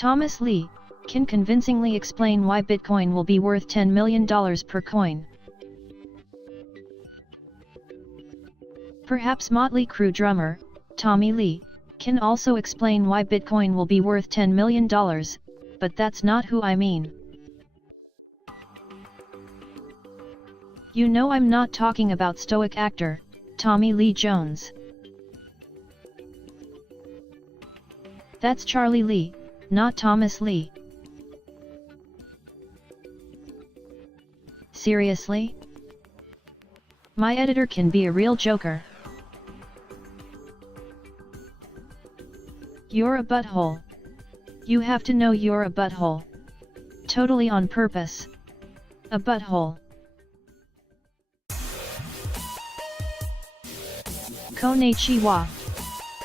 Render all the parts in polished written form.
Thomas Lee, can convincingly explain why Bitcoin will be worth $10 million per coin. Perhaps Motley Crue drummer, Tommy Lee, can also explain why Bitcoin will be worth $10 million, but that's not who I mean. You know I'm not talking about stoic actor, Tommy Lee Jones. That's Charlie Lee, not Thomas Lee. Seriously? My editor can be a real joker. You're a butthole. You have to know you're a butthole. Totally on purpose. A butthole. Konnichiwa.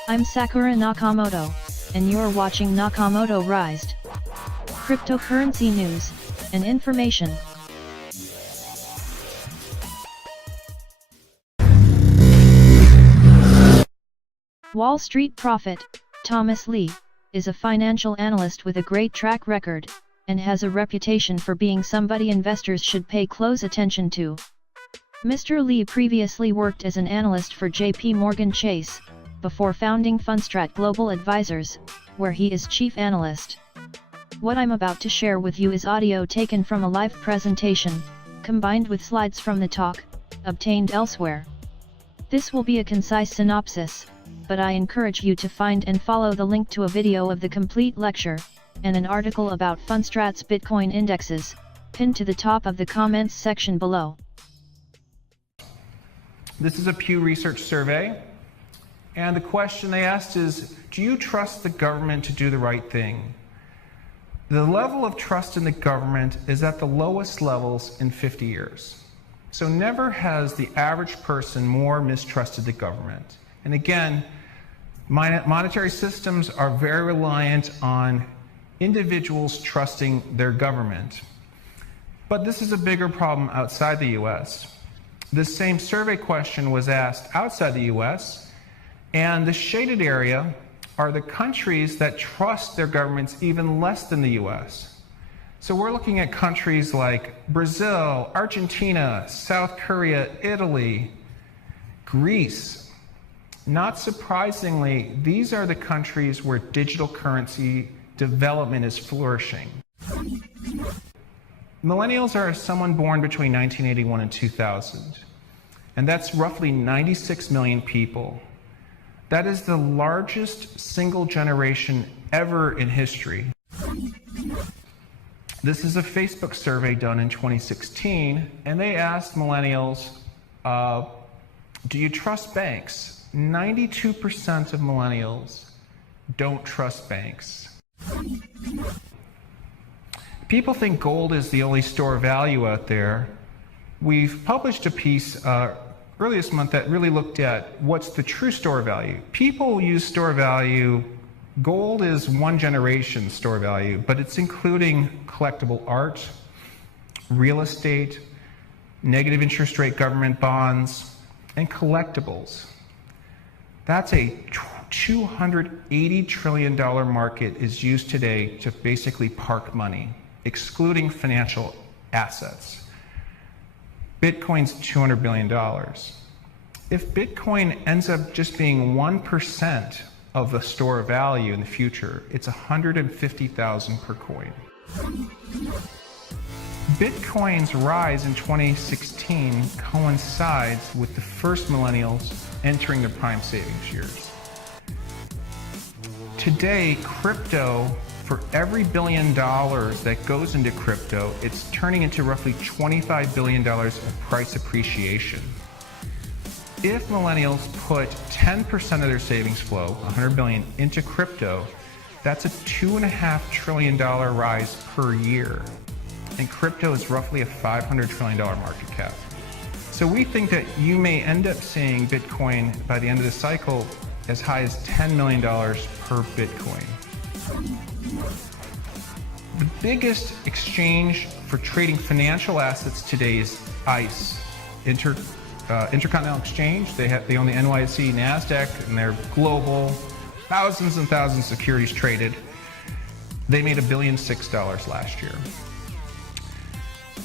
I'm Sakura Nakamoto, and you're watching Nakamoto Rised. Cryptocurrency news and information. Wall Street prophet, Thomas Lee, is a financial analyst with a great track record, and has a reputation for being somebody investors should pay close attention to. Mr. Lee previously worked as an analyst for J.P. Morgan Chase, before founding Fundstrat Global Advisors, where he is chief analyst. What I'm about to share with you is audio taken from a live presentation, combined with slides from the talk, obtained elsewhere. This will be a concise synopsis, but I encourage you to find and follow the link to a video of the complete lecture, and an article about Fundstrat's Bitcoin indexes, pinned to the top of the comments section below. This is a Pew Research survey, and the question they asked is, do you trust the government to do the right thing? The level of trust in the government is at the lowest levels in 50 years. So never has the average person more mistrusted the government. And again, monetary systems are very reliant on individuals trusting their government. But this is a bigger problem outside the US. This same survey question was asked outside the US, and the shaded area are the countries that trust their governments even less than the US. So we're looking at countries like Brazil, Argentina, South Korea, Italy, Greece. Not surprisingly, these are the countries where digital currency development is flourishing. Millennials are someone born between 1981 and 2000, and that's roughly 96 million people. That is the largest single generation ever in history. This is a Facebook survey done in 2016, and they asked millennials, do you trust banks? 92% of millennials don't trust banks. People think gold is the only store of value out there. We've published a piece earlier this month that really looked at what's the true store value. People use store value. Gold is one generation store value, but it's including collectible art, real estate, negative interest rate government bonds, and collectibles. That's a $280 trillion market is used today to basically park money, excluding financial assets. Bitcoin's $200 billion. If Bitcoin ends up just being 1% of the store of value in the future, it's $150,000 per coin. Bitcoin's rise in 2016 coincides with the first millennials entering their prime savings years. Today, crypto, for every $1 billion that goes into crypto, it's turning into roughly $25 billion of price appreciation. If millennials put 10% of their savings flow, $100 billion, into crypto, that's a $2.5 trillion rise per year. And crypto is roughly a $500 trillion market cap. So we think that you may end up seeing Bitcoin by the end of the cycle as high as $10 million per Bitcoin. The biggest exchange for trading financial assets today is ICE, Intercontinental Exchange. They own the NYSE, NASDAQ, and they're global, thousands and thousands of securities traded. They made $1.6 billion last year.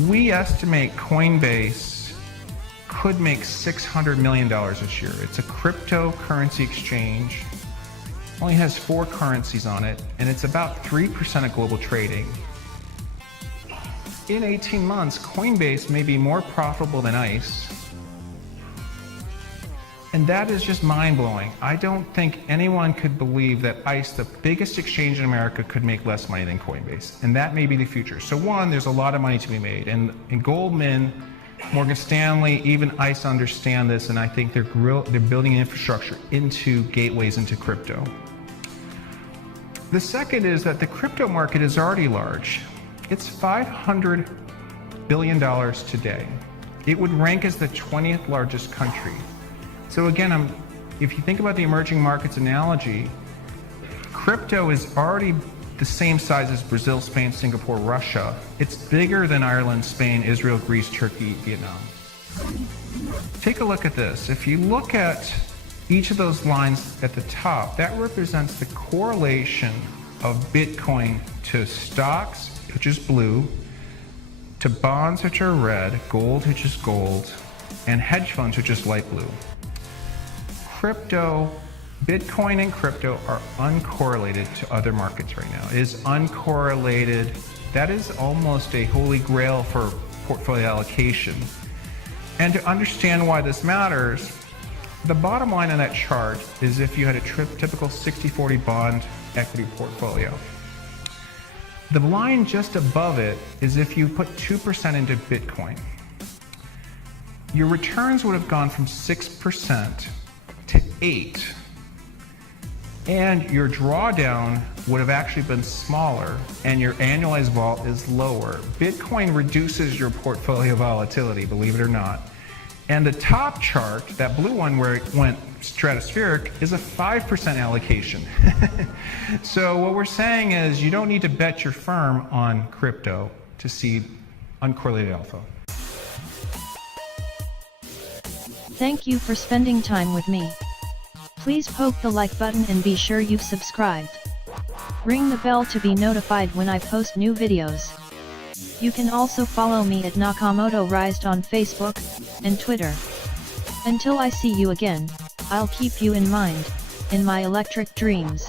We estimate Coinbase could make $600 million this year. It's a cryptocurrency exchange, only has 4 currencies on it, and it's about 3% of global trading. In 18 months, Coinbase may be more profitable than ICE. And that is just mind-blowing. I don't think anyone could believe that ICE, the biggest exchange in America, could make less money than Coinbase. And that may be the future. So one, there's a lot of money to be made. And Goldman, Morgan Stanley, even ICE understand this, and I think they're building an infrastructure into gateways into crypto. The second is that the crypto market is already large. It's $500 billion today. It would rank as the 20th largest country. So again, if you think about the emerging markets analogy, crypto is already the same size as Brazil, Spain, Singapore, Russia. It's bigger than Ireland, Spain, Israel, Greece, Turkey, Vietnam. Take a look at this. If you look at each of those lines at the top, that represents the correlation of Bitcoin to stocks, which is blue, to bonds, which are red, gold, which is gold, and hedge funds, which is light blue. Bitcoin and crypto are uncorrelated to other markets right now. It is uncorrelated. That is almost a holy grail for portfolio allocation. And to understand why this matters, the bottom line on that chart is if you had a typical 60-40 bond equity portfolio. The line just above it is if you put 2% into Bitcoin. Your returns would have gone from 6% to 8%. And your drawdown would have actually been smaller, and your annualized vol is lower. Bitcoin reduces your portfolio volatility, believe it or not. And the top chart, that blue one where it went stratospheric, is a 5% allocation. So what we're saying is you don't need to bet your firm on crypto to see uncorrelated alpha. Thank you for spending time with me. Please poke the like button and be sure you've subscribed. Ring the bell to be notified when I post new videos. You can also follow me at Nakamoto Rised on Facebook and Twitter. Until I see you again, I'll keep you in mind, in my electric dreams.